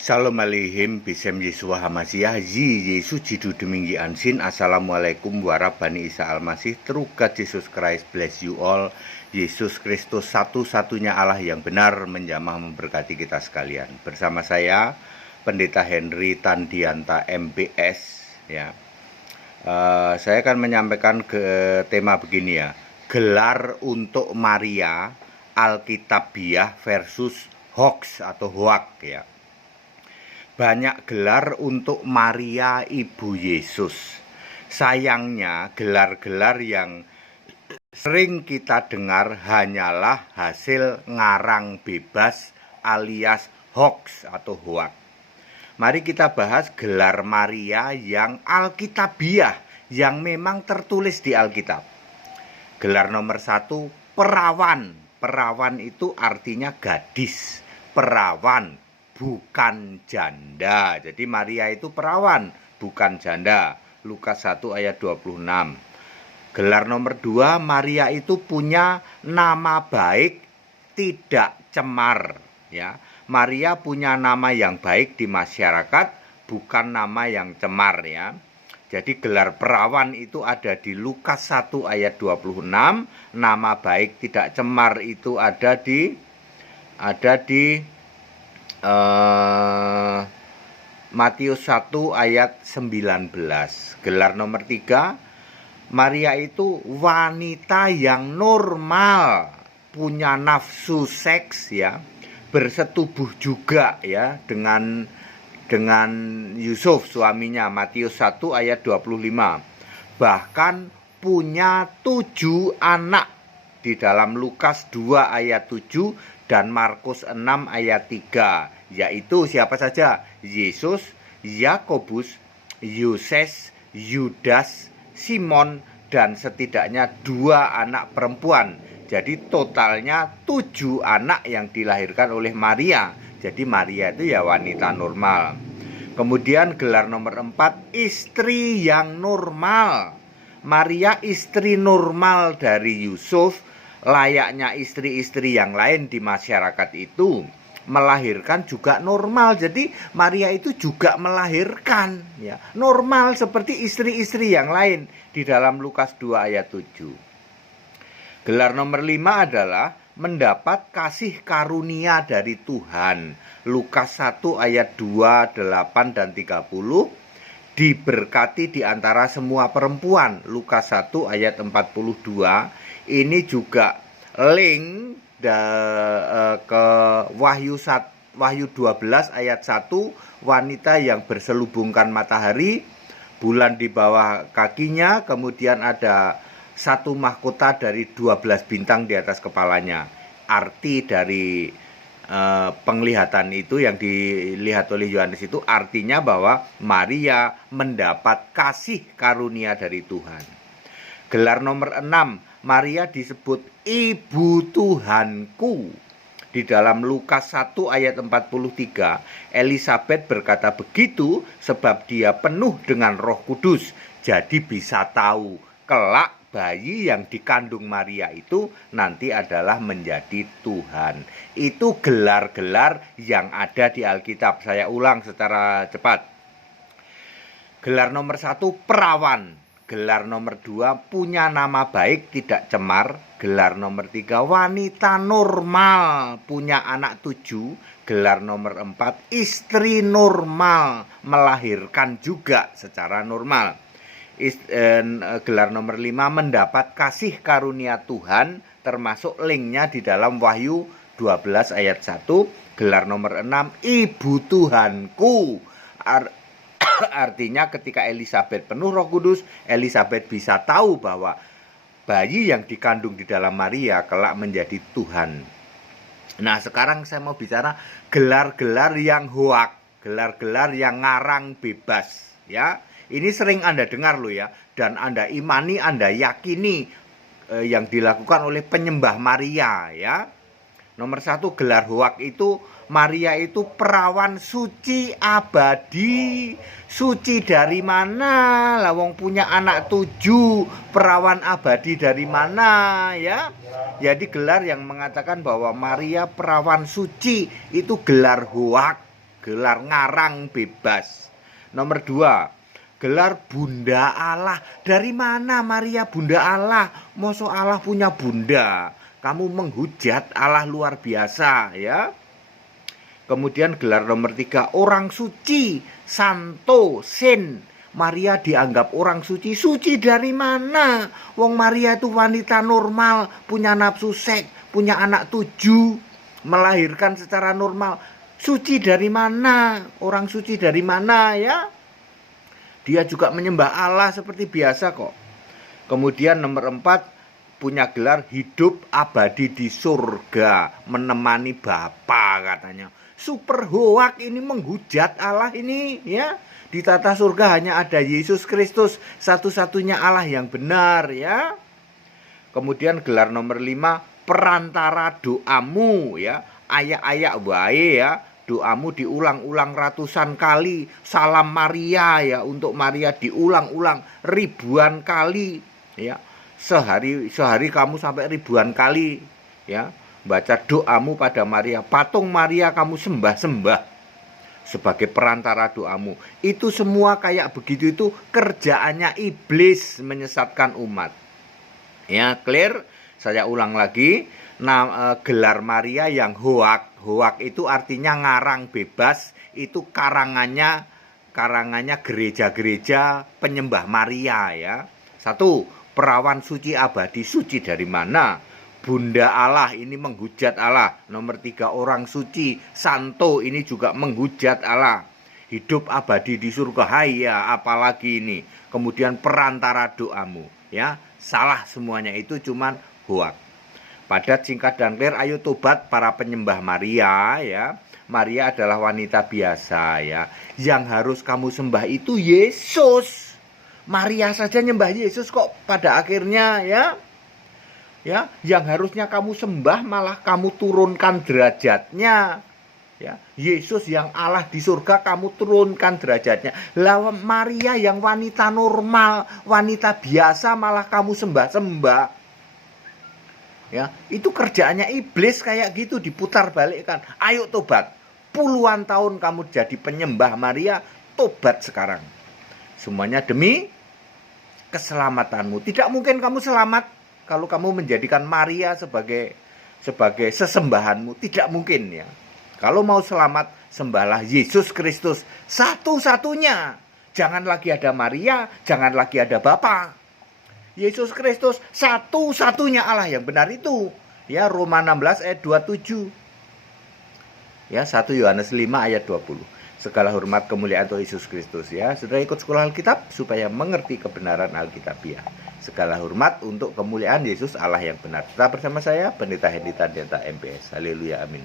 Shalom aleihim bisem Yesua Hamasiyah Yi Yesus Jidu Deminggi Ansin. Assalamualaikum warahmatullahi Isa Almasih. Terugat Yesus Christ bless you all. Yesus Kristus satu-satunya Allah yang benar menjamah memberkati kita sekalian. Bersama saya Pendeta Henry Tandianta MPS ya. Saya akan menyampaikan ke tema begini ya. Gelar untuk Maria Alkitabiah versus hoax atau hoak ya. Banyak gelar untuk Maria Ibu Yesus. Sayangnya gelar-gelar yang sering kita dengar hanyalah hasil ngarang bebas alias hoax atau hoak. Mari kita bahas gelar Maria yang Alkitabiah, yang memang tertulis di Alkitab. Gelar nomor 1, perawan. Perawan itu artinya gadis. Perawan, bukan janda. Jadi Maria itu perawan, bukan janda. Lukas 1 ayat 26. Gelar nomor 2, Maria itu punya nama baik, tidak cemar ya. Maria punya nama yang baik di masyarakat, bukan nama yang cemar ya. Jadi gelar perawan itu ada di Lukas 1 ayat 26, nama baik tidak cemar itu ada di Matius 1 ayat 19. Gelar nomor 3, Maria itu wanita yang normal, punya nafsu seks ya, bersetubuh juga ya dengan Yusuf suaminya. Matius 1 ayat 25. Bahkan punya 7 anak di dalam Lukas 2 ayat 7 dan Markus 6 ayat 3, yaitu siapa saja? Yesus, Yakobus, Yoses, Yudas, Simon, dan setidaknya 2 anak perempuan. Jadi totalnya 7 anak yang dilahirkan oleh Maria. Jadi Maria itu ya wanita normal. Kemudian gelar nomor 4, istri yang normal. Maria istri normal dari Yusuf, layaknya istri-istri yang lain di masyarakat itu melahirkan juga normal. Jadi Maria itu juga melahirkan ya, normal seperti istri-istri yang lain di dalam Lukas 2 ayat 7. Gelar nomor 5 adalah mendapat kasih karunia dari Tuhan. Lukas 1 ayat 2, 8 dan 30. Diberkati di antara semua perempuan. Lukas 1 ayat 42. Ini juga link ke Wahyu 12 ayat 1, wanita yang berselubungkan matahari, bulan di bawah kakinya, kemudian ada satu mahkota dari 12 bintang di atas kepalanya. Arti dari penglihatan itu yang dilihat oleh Yohanes itu artinya bahwa Maria mendapat kasih karunia dari Tuhan. Gelar nomor 6, Maria disebut Ibu Tuhanku. Di dalam Lukas 1 ayat 43, Elisabet berkata begitu sebab dia penuh dengan Roh Kudus. Jadi bisa tahu kelak bayi yang dikandung Maria itu nanti adalah menjadi Tuhan. Itu gelar-gelar yang ada di Alkitab. Saya ulang secara cepat. Gelar nomor 1, perawan. Gelar nomor 2, punya nama baik tidak cemar. Gelar nomor 3, wanita normal, punya anak 7. Gelar nomor 4, istri normal, melahirkan juga secara normal. Gelar nomor 5, mendapat kasih karunia Tuhan, termasuk linknya di dalam Wahyu 12 ayat 1. Gelar nomor 6, Ibu Tuhanku. Artinya ketika Elisabet penuh Roh Kudus, Elisabet bisa tahu bahwa bayi yang dikandung di dalam Maria kelak menjadi Tuhan. Nah, sekarang saya mau bicara gelar-gelar yang hoak, gelar-gelar yang ngarang bebas ya. Ini sering Anda dengar loh ya, dan Anda imani, Anda yakini yang dilakukan oleh penyembah Maria ya. Nomor 1, gelar hoak itu Maria itu perawan suci abadi. Suci dari mana? Lawang punya anak 7, perawan abadi dari mana ya? Jadi gelar yang mengatakan bahwa Maria perawan suci itu gelar hoak gelar ngarang bebas. Nomor 2, gelar Bunda Allah. Dari mana Maria Bunda Allah? Masa Allah punya bunda? Kamu menghujat Allah luar biasa ya. Kemudian gelar nomor 3, orang suci, santo, saint. Maria dianggap orang suci. Suci dari mana? Wong Maria itu wanita normal, punya nafsu seks, punya anak 7, melahirkan secara normal. Suci dari mana? Orang suci dari mana ya? Dia juga menyembah Allah seperti biasa kok. Kemudian nomor 4, punya gelar hidup abadi di surga, menemani Bapa katanya. Super hoak ini, menghujat Allah ini ya. Di tata surga hanya ada Yesus Kristus, satu-satunya Allah yang benar ya. Kemudian gelar nomor 5, perantara doamu ya. Ayak-ayak wae ya. Doamu diulang-ulang ratusan kali. Salam Maria ya, untuk Maria diulang-ulang ribuan kali ya. Sehari kamu sampai ribuan kali ya baca doamu pada Maria. Patung Maria kamu sembah-sembah sebagai perantara doamu. Itu semua kayak begitu, itu kerjaannya iblis menyesatkan umat. Ya, clear? Saya ulang lagi. Gelar Maria yang hoak. Hoak itu artinya ngarang bebas. Itu karangannya gereja-gereja penyembah Maria ya. 1, perawan suci abadi. Suci dari mana? Bunda Allah, ini menghujat Allah. Nomor 3, orang suci, santo, ini juga menghujat Allah. Hidup abadi di surga, hai ya, apalagi ini. Kemudian perantara doamu ya. Salah semuanya, itu cuman hoak. Padat, singkat dan clear. Ayo tobat para penyembah Maria ya. Maria adalah wanita biasa ya. Yang harus kamu sembah itu Yesus. Maria saja nyembah Yesus kok pada akhirnya ya. Ya, yang harusnya kamu sembah malah kamu turunkan derajatnya. Ya, Yesus yang Allah di surga kamu turunkan derajatnya. Lah Maria yang wanita normal, wanita biasa malah kamu sembah-sembah. Ya, itu kerjaannya iblis kayak gitu, diputar balikkan. Ayo tobat. Puluhan tahun kamu jadi penyembah Maria, tobat sekarang. Semuanya demi keselamatanmu. Tidak mungkin kamu selamat kalau kamu menjadikan Maria sebagai sesembahanmu. Tidak mungkin ya. Kalau mau selamat, sembahlah Yesus Kristus satu-satunya. Jangan lagi ada Maria, jangan lagi ada Bapa. Yesus Kristus satu-satunya Allah yang benar itu. Ya, Roma 16 ayat 27. Ya, 1 Yohanes 5 ayat 20. Segala hormat kemuliaan untuk Yesus Kristus ya. Sudah ikut sekolah Alkitab supaya mengerti kebenaran Alkitabiah. Segala hormat untuk kemuliaan Yesus Allah yang benar. Tetap bersama saya, Pendeta Hendy Tandianta MPS. Haleluya, amin.